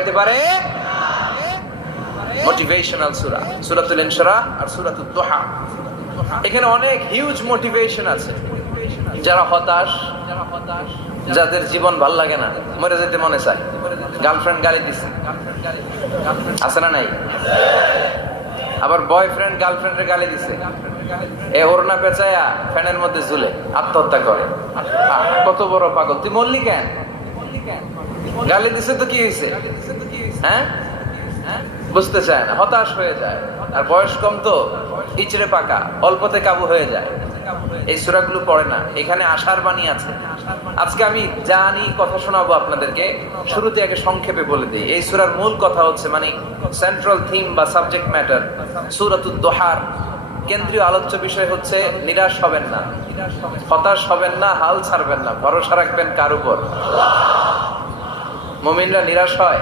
হতে পারে মোটিভেশনাল সূরা সূরাতুল ইনশিরাহ আর সূরাতুদ দুহা। এখানে অনেক হিউজ মোটিভেশন আছে। যারা হতাশ, যাদের জীবন ভাল লাগে না, মরে যেতে মনে চায়, গার্লফ্রেন্ড গালি দিছে, আছে না নাই? আবার বয়ফ্রেন্ড গার্লফ্রেন্ডের গালি দিছে, এ ওড়না পেঁচায়া ফ্যানের মধ্যে ঝুলে আত্মহত্যা করে। কত বড় পাগল! তুই মরলি কেন? গালি দিছে তো কি হয়েছে? হ্যাঁ, বুঝতে চায় না, হতাশ হয়ে যায়। আর বয়স কম তো, ইচড়ে পাকা, অল্পতে কাবু হয়ে যায়। এই সূরাগুলো পড়ে না। এখানে আশার বাণী আছে। আজকে আমি জানি কথা শোনাবো আপনাদেরকে, শুরুতে আগে সংক্ষেপে বলে দিই। এই সূরার মূল কথা হচ্ছে, মানে সেন্ট্রাল থিম বা সাবজেক্ট ম্যাটার, সূরাতুদ দুহার কেন্দ্রীয় আলোচ্য বিষয় হচ্ছে নিরাশ হবেন না, হতাশ হবেন না, হাল ছাড়বেন না, ভরসা রাখবেন কার উপর? মুমিনরা নিরাশ হয়?